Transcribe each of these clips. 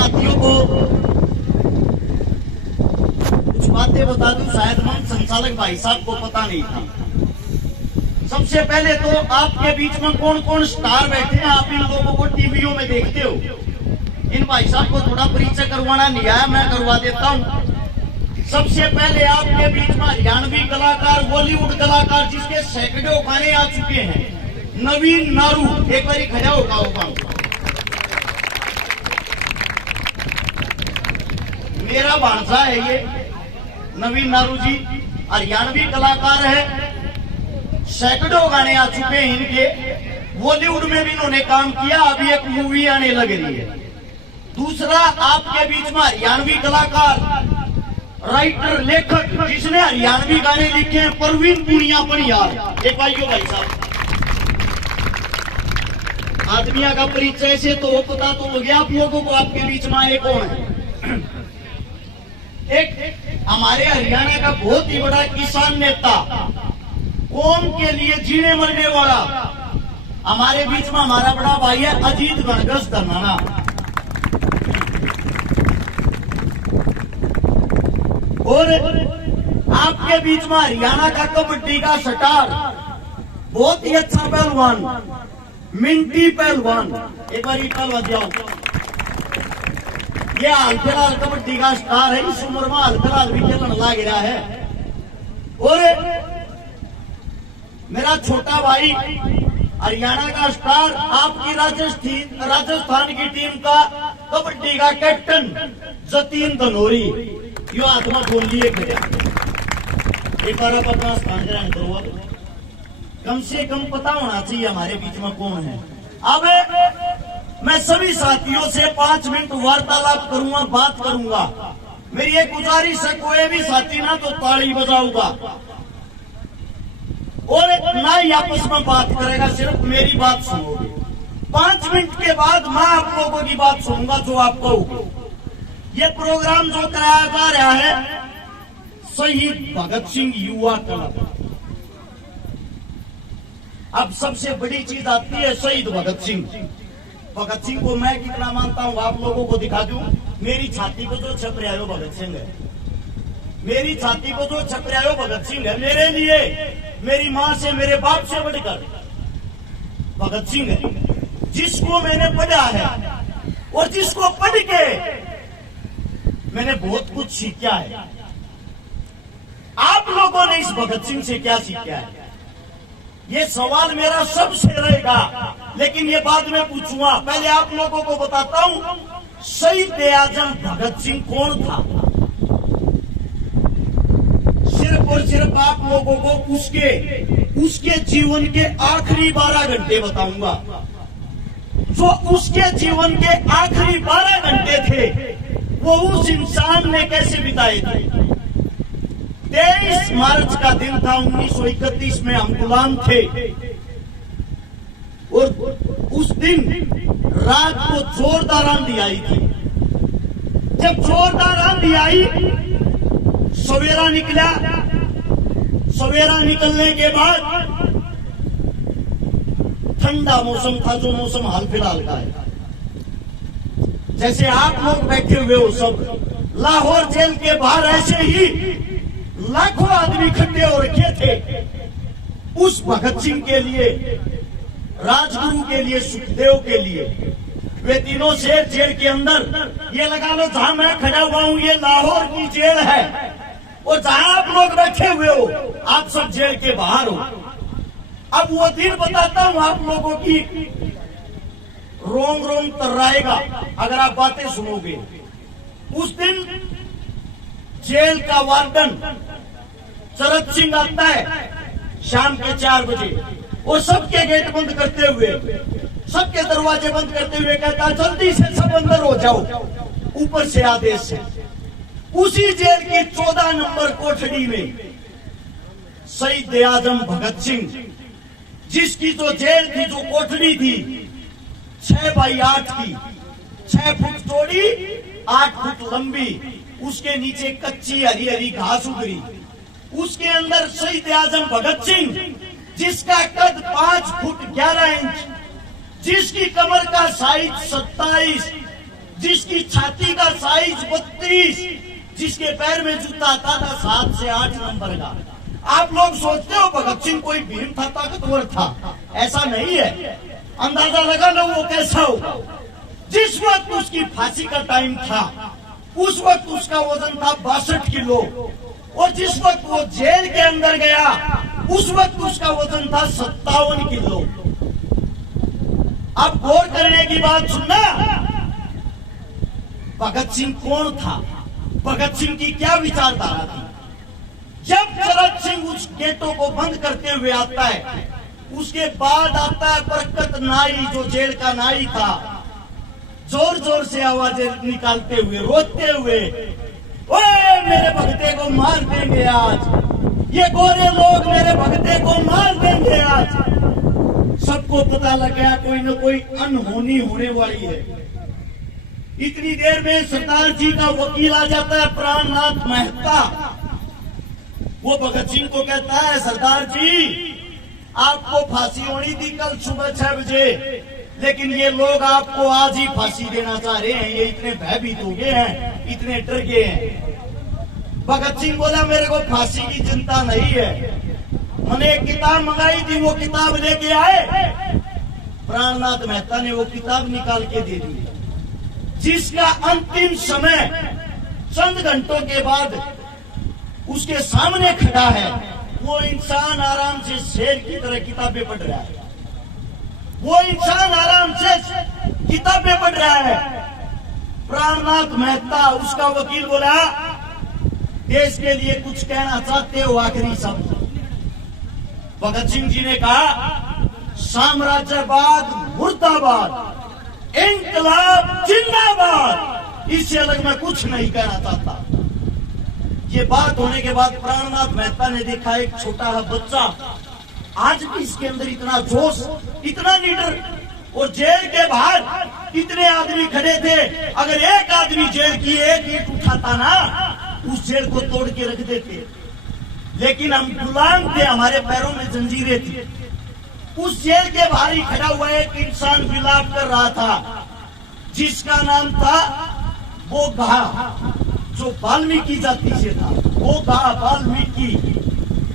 साथियों को कुछ बातें बता दूं, शायद हम संचालक भाई साहब को पता नहीं था। सबसे पहले तो आपके बीच में कौन कौन स्टार बैठे हैं, आप इन लोगों को टीवीओ में देखते हो। इन भाई साहब को थोड़ा परिचय करवाना नहीं आया, मैं करवा देता हूं। सबसे पहले आपके बीच में हरियाणवी कलाकार, बॉलीवुड कलाकार जिसके सैकड़ों गाने आ चुके हैं, नवीन नारू। एक बार खड़ा होगा। मेरा भांजा है ये नवीन नारू जी, हरियाणवी कलाकार है, सैकड़ों गाने आ चुके हैं इनके। बॉलीवुड में भी इन्होंने काम किया, अभी एक मूवी आने लग रही है। दूसरा आपके बीच में हरियाणवी कलाकार, राइटर, लेखक जिसने हरियाणवी गाने लिखे हैं, परवीन पुनिया पनियार। एक भाइयों भाई साहब, आदमिया का परिचय से तो वो पता तो हो गया आप लोगों को आपके बीच में आए कौन है। एक हमारे हरियाणा का बहुत ही बड़ा किसान नेता, कौम के लिए जीने मरने वाला, हमारे बीच में हमारा बड़ा भाई है अजीत गणगस धनाना। और आपके बीच में हरियाणा का कबड्डी का स्टार, बहुत ही अच्छा पहलवान, मिंटी पहलवान। एक बार पहलवान जाओ। ये हाल फिलहाल कबड्डी का स्टार है, इस उम्र में हाल फिलहाल भी खेलने लग रहा है। और मेरा छोटा भाई हरियाणा का स्टार, आपकी राजस्थान की टीम का कबड्डी का कैप्टन जतीन धनोरी। यो आत्मा बोल लिए एक बार आप अपना स्थान ग्रहण करो। कम से कम पता होना चाहिए हमारे बीच में कौन है। अब मैं सभी साथियों से 5 मिनट वार्तालाप करूंगा, बात करूंगा। मेरी एक गुजारिश है, कोई भी साथी ना तो ताली बजाऊंगा और ना ही आपस में बात करेगा, सिर्फ मेरी बात सुनोगे। 5 मिनट के बाद मैं आप लोगों की बात सुनूंगा जो आप कहोगे। ये प्रोग्राम जो कराया जा रहा है शहीद भगत सिंह युवा क्लब। अब सबसे बड़ी चीज आती है शहीद भगत सिंह। भगत सिंह को मैं कितना मानता हूं आप लोगों को दिखा दूं। मेरी छाती को जो छप रहा है वो भगत सिंह है। मेरी छाती को जो छप रहा है वो भगत सिंह है। मेरे लिए, मेरी मां से, मेरे बाप से बढ़कर भगत सिंह है, जिसको मैंने पढ़ा है और जिसको पढ़ के मैंने बहुत कुछ सीखा है। आप लोगों ने इस भगत सिंह से क्या सीखा है, ये सवाल मेरा सबसे रहेगा, लेकिन ये बाद में पूछूंगा। पहले आप लोगों को बताता हूं शहीद आजम भगत सिंह कौन था। सिर्फ और सिर्फ आप लोगों को उसके जीवन के आखिरी 12 घंटे बताऊंगा। जो उसके जीवन के आखिरी 12 घंटे थे वो उस इंसान ने कैसे बिताए थे। 23 मार्च का दिन था 1931 में, हम गुलाम थे और उस दिन रात को जोरदार आंधी आई थी। जब जोरदार आंधी आई, सवेरा निकला। सवेरा निकलने के बाद ठंडा मौसम था, जो मौसम हाल फिलहाल का है। जैसे आप लोग बैठे हुए हो सब, लाहौर जेल के बाहर ऐसे ही लाखों आदमी इकट्ठे हो रखे थे उस भगत सिंह के लिए, राजगुरु के लिए, सुखदेव के लिए। वे तीनों शेर जेल के अंदर, ये लगा लो जहां मैं खड़ा हुआ हूं ये लाहौर की जेल है, और जहां आप लोग बैठे हुए हो आप सब जेल के बाहर हो। अब वो दिन बताता हूं आप लोगों की, रोम रोम तर्राएगा अगर आप बातें सुनोगे। उस दिन जेल का वार्डन शरद सिंह आता है शाम के 4 बजे और सबके गेट बंद करते हुए, सबके दरवाजे बंद करते हुए कहता है जल्दी से सब अंदर हो जाओ, ऊपर से आदेश है। उसी जेल की 14 नंबर कोठड़ी में शहीद आजम भगत सिंह, जिसकी जो जेल थी, जो कोठड़ी थी 6 बाई 8 की, 6 फुट चौड़ी, 8 फुट लंबी, उसके नीचे कच्ची हरी हरी घास उगरी। उसके अंदर शहीद आजम भगत सिंह, जिसका कद 5 फुट 11 इंच, जिसकी कमर का साइज 27, जिसकी छाती का साइज 32, जिसके पैर में जूता आता था 7 से 8 नंबर का। आप लोग सोचते हो भगत सिंह कोई भीम था, ताकतवर था? ऐसा नहीं है। अंदाजा लगा लो वो कैसा होगा। जिस वक्त उसकी फांसी का टाइम था उस वक्त उसका वजन था 62 किलो, और जिस वक्त वो जेल के अंदर गया उस वक्त उसका वजन था 57 किलो। अब गौर करने की बात सुनना, भगत सिंह कौन था, भगत सिंह की क्या विचारधारा थी। जब शरद सिंह उस गेटों को बंद करते हुए आता है, उसके बाद आता है बरकत नाई, जो जेल का नाई था, जोर जोर से आवाजें निकालते हुए, रोते हुए, ओए मेरे भगते को मार देंगे आज, ये गोरे लोग मेरे भगते को मार देंगे आज। सबको पता लग गया कोई न कोई अनहोनी होने वाली है। इतनी देर में सरदार जी का वकील आ जाता है, प्राणनाथ मेहता। वो भगत सिंह को कहता है, सरदार जी आपको फांसी होनी थी कल सुबह 6 बजे, लेकिन ये लोग आपको आज ही फांसी देना चाह रहे हैं। ये इतने भयभीत हो गए हैं, इतने डर गए हैं। भगत सिंह बोला, मेरे को फांसी की चिंता नहीं है, मैंने एक किताब मंगाई थी, वो किताब लेके आए। प्राणनाथ मेहता ने वो किताब निकाल के दे दी, जिसका अंतिम समय चंद घंटों के बाद उसके सामने खड़ा है। वो इंसान आराम से शेर की तरह किताबें पढ़ रहा है। वो इंसान आराम से किताबें पढ़ रहा है। प्राणनाथ मेहता, उसका वकील, बोला, देश के लिए कुछ कहना चाहते हो आखिरी शब्द? भगत सिंह जी ने कहा, साम्राज्यवाद मुर्दाबाद, इंकलाब जिंदाबाद, इससे अलग मैं कुछ नहीं कहना चाहता। ये बात होने के बाद प्राणनाथ मेहता ने देखा एक छोटा बच्चा, आज भी इसके अंदर इतना जोश, इतना लीडर, और जेल के बाहर इतने आदमी खड़े थे। अगर एक आदमी जेल की एक ईंट उठाता ना, उस जेल को तोड़ के रख देते। लेकिन हम गुलाम थे, हमारे पैरों में जंजीरें थी। उस जेल के बाहर ही खड़ा हुआ एक इंसान विलाप कर रहा था, जिसका नाम था बोघा, जो वाल्मीकि जाति से था। बोघा, वाल्मीकि।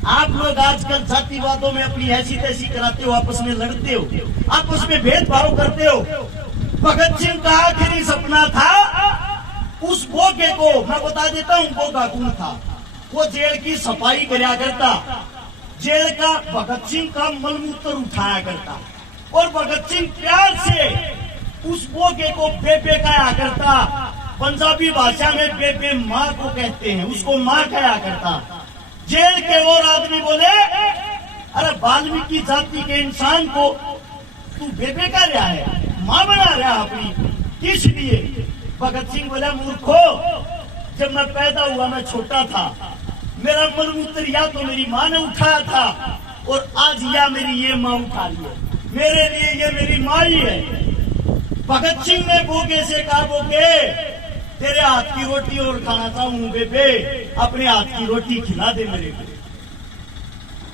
आप लोग आजकल जातिवादों में अपनी ऐसी तैसी कराते हो, आपस में लड़ते हो, आपस में भेदभाव करते हो। भगत सिंह का आखिरी सपना था उस बोघे को, मैं बता देता हूँ बोघा कौन था। वो जेल की सफाई कराया करता, जेल का भगत सिंह का मलमूत्र उठाया करता, और भगत सिंह प्यार से उस बोघे को बेबे कहा करता। पंजाबी भाषा में बेबे माँ को कहते हैं, उसको माँ कहा करता। जेल के और आदमी बोले, अरे वाल्मीकि जाति के इंसान को तू बेबे का रहा है, माँ बना रहा अपनी, किस लिए? भगत सिंह बोला, मूर्खो, जब मैं पैदा हुआ मैं छोटा था, मेरा मलमूत्र या तो मेरी माँ ने उठाया था, और आज या मेरी ये माँ उठा रही है, मेरे लिए ये मेरी माँ ही है। भगत सिंह ने बोगे से कहा, बोगे तेरे हाथ की रोटी और खाना चाहूं बेबे, अपने हाथ की रोटी खिला दे मेरे को।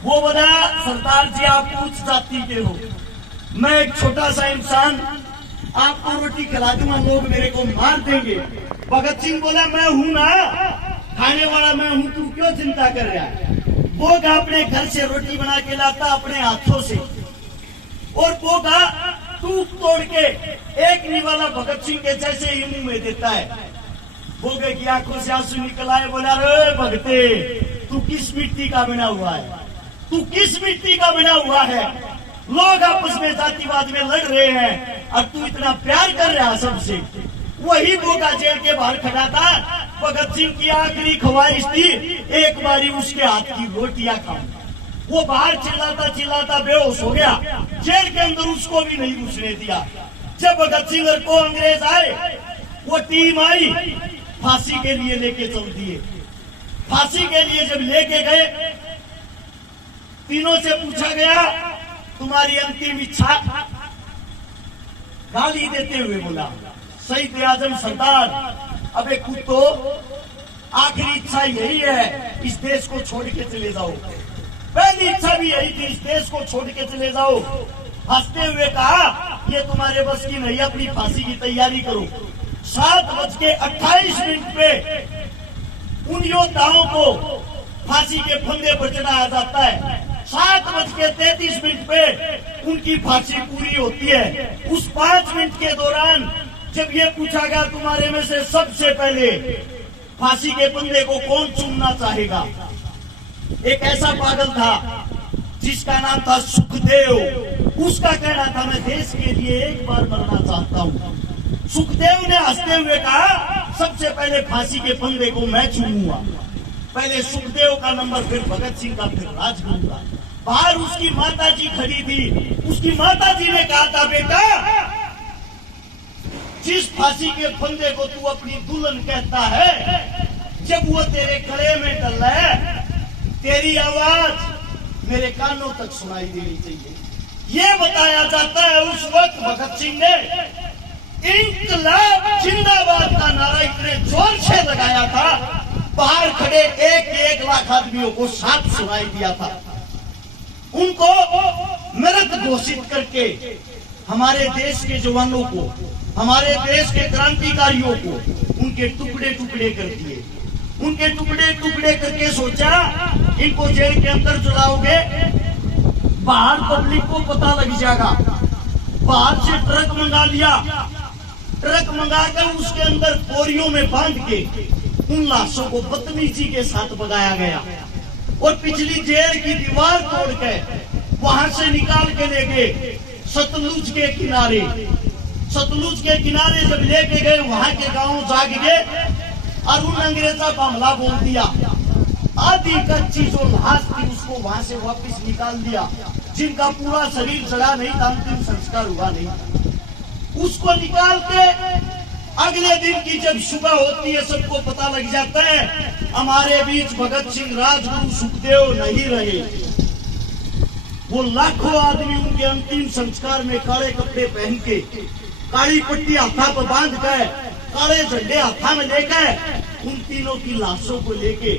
वो बोला, सरदार जी आप उच्च जाति के हो, मैं एक छोटा सा इंसान, आपको रोटी खिला दूंगा, लोग मेरे को मार देंगे। भगत सिंह बोला, मैं हूं ना, खाने वाला मैं हूं, तू क्यों चिंता कर रहा है? बोगा अपने घर से रोटी बना के लाता अपने हाथों से, और बोगा टूक तोड़ के एक निवाला भगत सिंह के जैसे ही मुंह में देता है। बोगे की आंखों से आंसू निकल आए। बोला, रे भगते, तू किस मिट्टी का बना हुआ है, तू किस मिट्टी का बना हुआ है? लोग आपस में जातिवाद में लड़ रहे हैं, अब तू इतना प्यार कर रहा है सबसे। वही बोगा जेल के बाहर खड़ा था। भगत सिंह की आखिरी ख्वाहिश थी एक बारी उसके हाथ की रोटियां खाऊं। वो बाहर चिल्लाता चिल्लाता बेहोश हो गया, जेल के अंदर उसको भी नहीं घुसने दिया। जब भगत सिंह को अंग्रेज आए, वो टीम आई, फांसी के लिए लेके चल दिए। फांसी के लिए जब लेके गए, तीनों से पूछा गया, तुम्हारी अंतिम इच्छा? गाली देते हुए बोला, शहीद आजम सरदार, अबे कुत्तो, आखिरी इच्छा यही है, इस देश को छोड़ के चले जाओ। पहली इच्छा भी यही थी, इस देश को छोड़ के चले जाओ। हंसते हुए कहा, ये तुम्हारे बस की नहीं, अपनी फांसी की तैयारी करो। 7:28 पे उन योद्धाओं को फांसी के फंदे पर चढ़ाया जाता है। 7:33 पे उनकी फांसी पूरी होती है। उस 5 मिनट के दौरान जब ये पूछा गया तुम्हारे में से सबसे पहले फांसी के फंदे को कौन चूमना चाहेगा, एक ऐसा पागल था जिसका नाम था सुखदेव। उसका कहना था मैं देश के लिए एक बार मरना चाहता हूँ। सुखदेव ने हंसते हुए कहा सबसे पहले फांसी के फंदे को मैं चूमूंगा। पहले सुखदेव का नंबर, फिर भगत सिंह का, फिर राजगुरु का। बाहर उसकी माताजी खड़ी थी। उसकी माताजी ने कहा था बेटा जिस फांसी के फंदे को तू अपनी दुल्हन कहता है, जब वो तेरे गले में डल है तेरी आवाज मेरे कानों तक सुनाई देनी चाहिए। ये बताया जाता है उस वक्त भगत सिंह ने इंकलाब जिंदाबाद का नारा इतने जोर से लगाया था, बाहर खड़े 1 लाख आदमियों को साथ सुनाई दिया था। उनको मृत घोषित करके हमारे देश के जवानों को, हमारे देश के क्रांतिकारियों को उनके टुकड़े टुकड़े कर दिए। उनके टुकड़े टुकड़े करके सोचा इनको जेल के अंदर चलाओगे, बाहर पब्लिक को पता लग जाएगा। बाहर से ट्रक मंगा लिया, ट्रक मंगाकर उसके अंदर बोरियों में बांध के उन लाशों को बदतमीजी के साथ भगाया गया और पिछली जेल की दीवार तोड़ के वहां से निकाल के ले गए सतलुज के किनारे। सतलुज के किनारे जब लेके गए वहां के गांव जाग गए और उन अंग्रेजा का हमला बोल दिया। आधी कच्ची जो लाश थी उसको वहां से वापस निकाल दिया। जिनका पूरा शरीर जला नहीं था, अंतिम संस्कार हुआ नहीं, उसको निकाल के अगले दिन की जब सुबह होती है सबको पता लग जाता है हमारे बीच भगत सिंह, राजगुरु, सुखदेव नहीं रहे। वो लाखों आदमी उनके अंतिम संस्कार में काले कपड़े पहन के, काली पट्टी हाथा पर बांध कर, काले झंडे हाथा में लेकर उन तीनों की लाशों को लेके,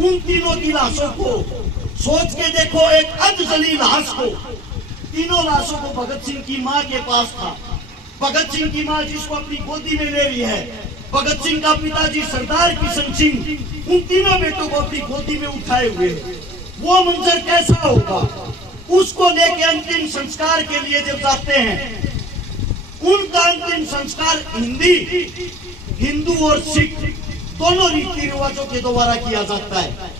उन तीनों की लाशों को सोच के देखो, एक अधजली लाश को, तीनों लाशों को भगत सिंह की माँ के पास था। भगत सिंह की माँ जिसको अपनी गोदी में ले रही है, भगत सिंह का पिताजी सरदार किशन सिंह उन तीनों बेटों को अपनी गोदी में उठाए हुए। वो मंजर कैसा होगा? उसको लेके अंतिम संस्कार के लिए जब जाते हैं, उनका अंतिम संस्कार हिंदू और सिख दोनों रीति रिवाजों के द्वारा किया जाता है।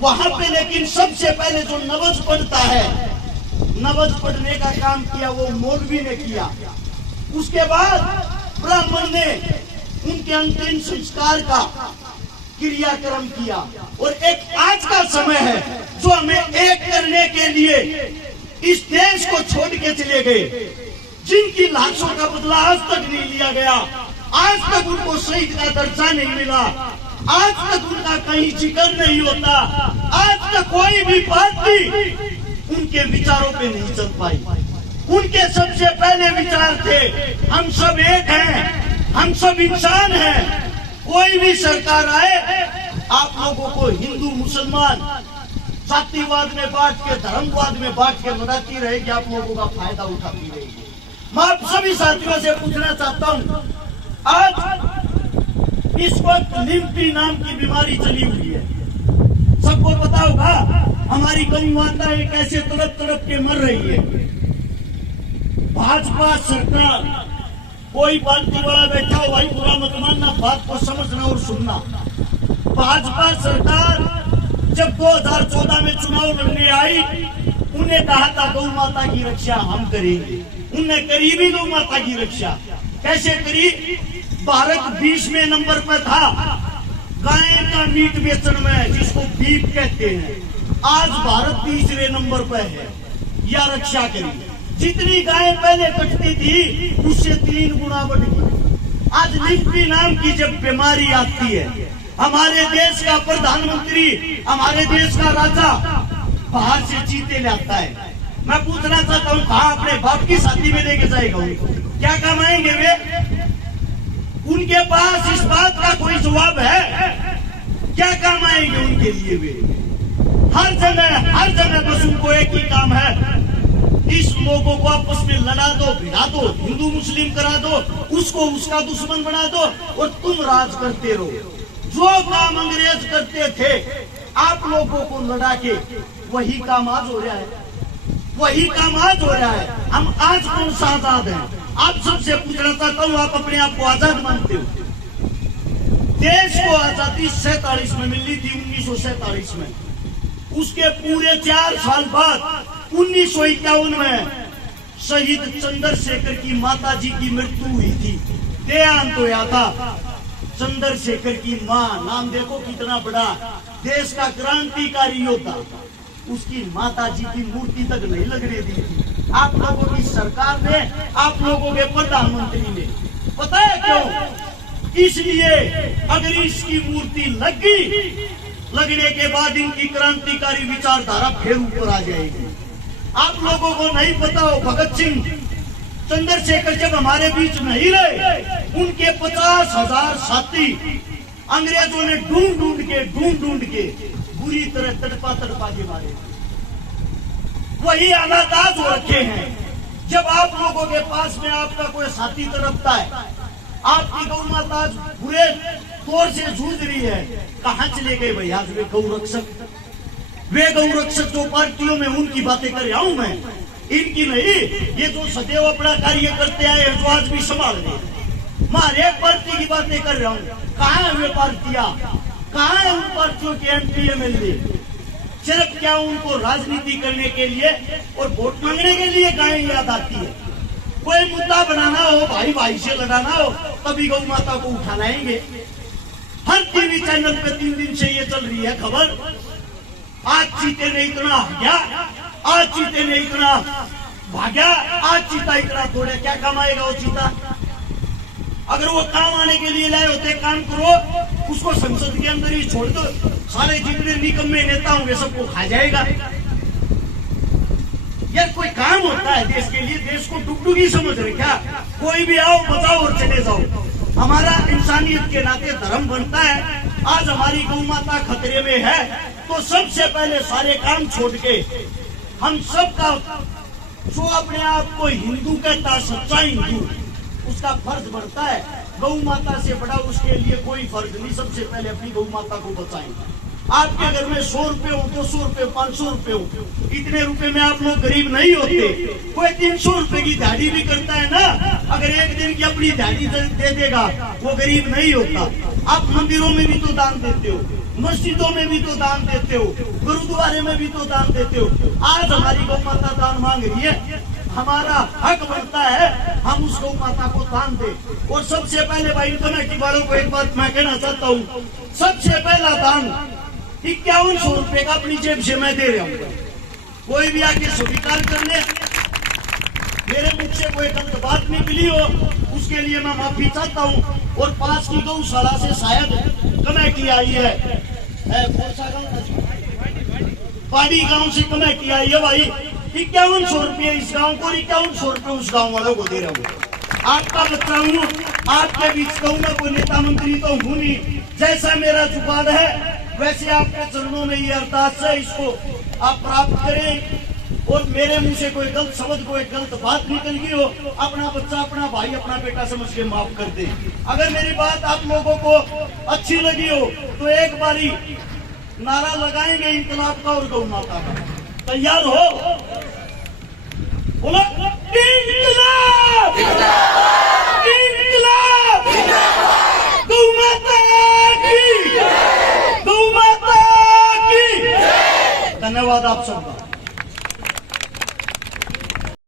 वहां पे लेकिन सबसे पहले जो नवज पढ़ता है, नवज पढ़ने का काम किया वो मौलवी ने किया। उसके बाद ब्राह्मण ने उनके अंतिम संस्कार का क्रियाक्रम किया। और एक आज का समय है जो हमें एक करने के लिए इस देश को छोड़ के चले गए, जिनकी लाशों का बदला आज तक नहीं लिया गया, आज तक उनको शहीद का दर्जा नहीं मिला, आज तक उनका कहीं जिक्र नहीं होता, आज तक कोई भी पार्टी उनके विचारों पे नहीं चल पाई। उनके सबसे पहले विचार थे हम सब एक हैं, हम सब इंसान हैं। कोई भी सरकार आए आप लोगों को हिंदू मुसलमान जातिवाद में बांट के, धर्मवाद में बांट के लड़ाती रहेगी, आप लोगों का फायदा उठाती रहेगी। मैं आप सभी साथियों से पूछना चाहता हूँ, आज इस वक्त लिम्पी नाम की बीमारी चली हुई है, सबको पता होगा। हमारी गौ माताएं कैसे तड़प तड़प के मर रही है। भाजपा सरकार, कोई पार्टी वाला बैठा हो भाई बुरा मत मानना, बात को समझना और सुनना। भाजपा सरकार जब 2014 में चुनाव लड़ने आई, उन्हें कहा था गौ माता की रक्षा हम करेंगे। उन्हें करी भी गौ माता की रक्षा। कैसे करी? भारत 20वें नंबर पर था गाय का मीट बेचने में, जिसको बीफ कहते हैं। आज भारत 30वें नंबर पर है। या रक्षा करी, जितनी गायें पहले कटती थी उससे 3 गुना बढ़ गई। आज लिम्पी नाम की जब बीमारी आती है, हमारे देश का प्रधानमंत्री, हमारे देश का राजा बाहर से चीते लाता है। मैं पूछना चाहता हूँ कहाँ अपने बाप की शादी में लेके जाएगा? क्या कमाएंगे वे? उनके पास इस बात का कोई जवाब है? क्या काम आएंगे उनके लिए वे? हर जगह बस उनको एक ही काम है, इस लोगों को आपस में लड़ा दो, भिड़ा दो, हिंदू मुस्लिम करा दो, उसको उसका दुश्मन बना दो और तुम राज करते रहो। जो काम अंग्रेज करते थे आप लोगों को लड़ा के, वही काम आज हो रहा है, वही काम आज हो रहा है। हम आज कौन सा आजाद हैं? आप सबसे पूछना चाहता हूँ, आप अपने आप को आजाद मानते हो? देश को आजादी 47 में मिली थी, 1947 में। उसके पूरे 4 साल बाद 1951 में शहीद चंद्रशेखर की माता जी की मृत्यु हुई थी, देहांत होया था। चंद्रशेखर की मां, नाम देखो कितना बड़ा, देश का क्रांतिकारी योद्धा, उसकी माता जी की मूर्ति तक नहीं लगने दी थी आप लोगों की सरकार ने, आप लोगों के प्रधानमंत्री ने। पता है क्यों? इसलिए अगर इसकी मूर्ति लग गई, लगने के बाद इनकी क्रांतिकारी विचारधारा फिर ऊपर आ जाएगी। आप लोगों को नहीं पता हो, भगत सिंह, चंद्रशेखर जब हमारे बीच नहीं रहे, उनके 50,000 साथी अंग्रेजों ने ढूंढ ढूंढ के बुरी तरह तड़पा के मारे। वही हालात आज हो रखे हैं। जब आप लोगों के पास में आपका कोई साथी तड़पता है, आपकी गौ माता आज बुरे तौर से जूझ रही है, कहां चले गए भाई आज वे गौ रक्षक? वे गौ रक्षक जो पार्टियों में, उनकी बातें कर रहा हूं मैं, इनकी नहीं। ये जो सदैव अपना कार्य करते आए हैं, जो आज भी संभाल रहे, मैं हर एक पार्टी की बातें कर रहा हूँ। कहाँ है वे पार्टियां? कहाँ है उन पार्टियों के MP MLA? सिर्फ क्या उनको राजनीति करने के लिए और वोट मांगने के लिए गायें याद आती है? कोई मुद्दा बनाना हो, भाई भाई से लड़ाना हो, तभी गौ माता को उठा लाएंगे। हर टीवी चैनल पे 3 दिन से ये चल रही है खबर, आज चीते ने इतना भाग्या, आज चीते ने इतना भाग्या, आज चीता इतना तोड़े। क्या कमाएगा वो चीता? अगर वो काम आने के लिए लाए होते, काम करो, उसको संसद के अंदर ही छोड़ दो, सारे जितने निकम्मे नेता होंगे सबको खा जाएगा। यार कोई काम होता है देश के लिए? देश को डुगडुगी समझ रहे क्या? कोई भी आओ, बचाओ और चले जाओ। हमारा इंसानियत के नाते धर्म बनता है। आज हमारी गौ माता खतरे में है, तो सबसे पहले सारे काम छोड़ के हम सबका, जो अपने आप को हिंदू कहता, सच्चा हिंदू, उसका फर्ज बढ़ता है। गौ माता से बड़ा उसके लिए कोई फर्ज नहीं। सबसे पहले अपनी गौ माता को बचाएं। आपके घर में 100 रुपए हो, 200 रुपए, 500 रुपए हो, इतने रुपए में आप लोग गरीब नहीं होते। कोई 300 रुपए की दिहाड़ी भी करता है ना, अगर एक दिन की अपनी दिहाड़ी दे देगा, वो गरीब नहीं होता। आप मंदिरों में भी तो दान देते हो, मस्जिदों में भी तो दान देते हो, गुरुद्वारे में भी तो दान देते हो। आज हमारी गौ माता दान मांग रही है, हमारा हक बनता है हम उस गौ माता को दान दें। और सबसे पहले भाई कमेटी वालों को एक बात मैं कहना चाहता हूँ, सबसे पहला दान 5100 रुपए का अपनी जेब से मैं दे रहा हूँ। कोई भी आके स्वीकार कर ले, मेरे मुख से कोई गलत बात निकली हो उसके लिए मैं माफी चाहता हूँ। और पास की गौशाला से शायद कमेटी आई है, पाड़ी गांव से कमेटी आई है भाई। 5100 रुपये इस गांव को, 5100 रुपये उस गांव वालों को दे रहा हूँ। आपका बच्चा हूँ, आपके बीच कहूँ मैं, कोई नेता मंत्री तो हूँ नहीं। जैसा मेरा जुबान है वैसे आपके चरणों में ये अरदास है, इसको आप प्राप्त करें। और मेरे मुंह से कोई गलत शब्द, कोई गलत बात निकल गई हो, अपना बच्चा, अपना भाई, अपना बेटा समझ के माफ कर दे। अगर मेरी बात आप लोगों को अच्छी लगी हो तो एक बारी नारा लगाएंगे इंकलाब का और गौ माता का। तैयार हो? बोलो इंकलाब, इंकलाब, गौ माता की, गौ माता की। धन्यवाद आप सबका।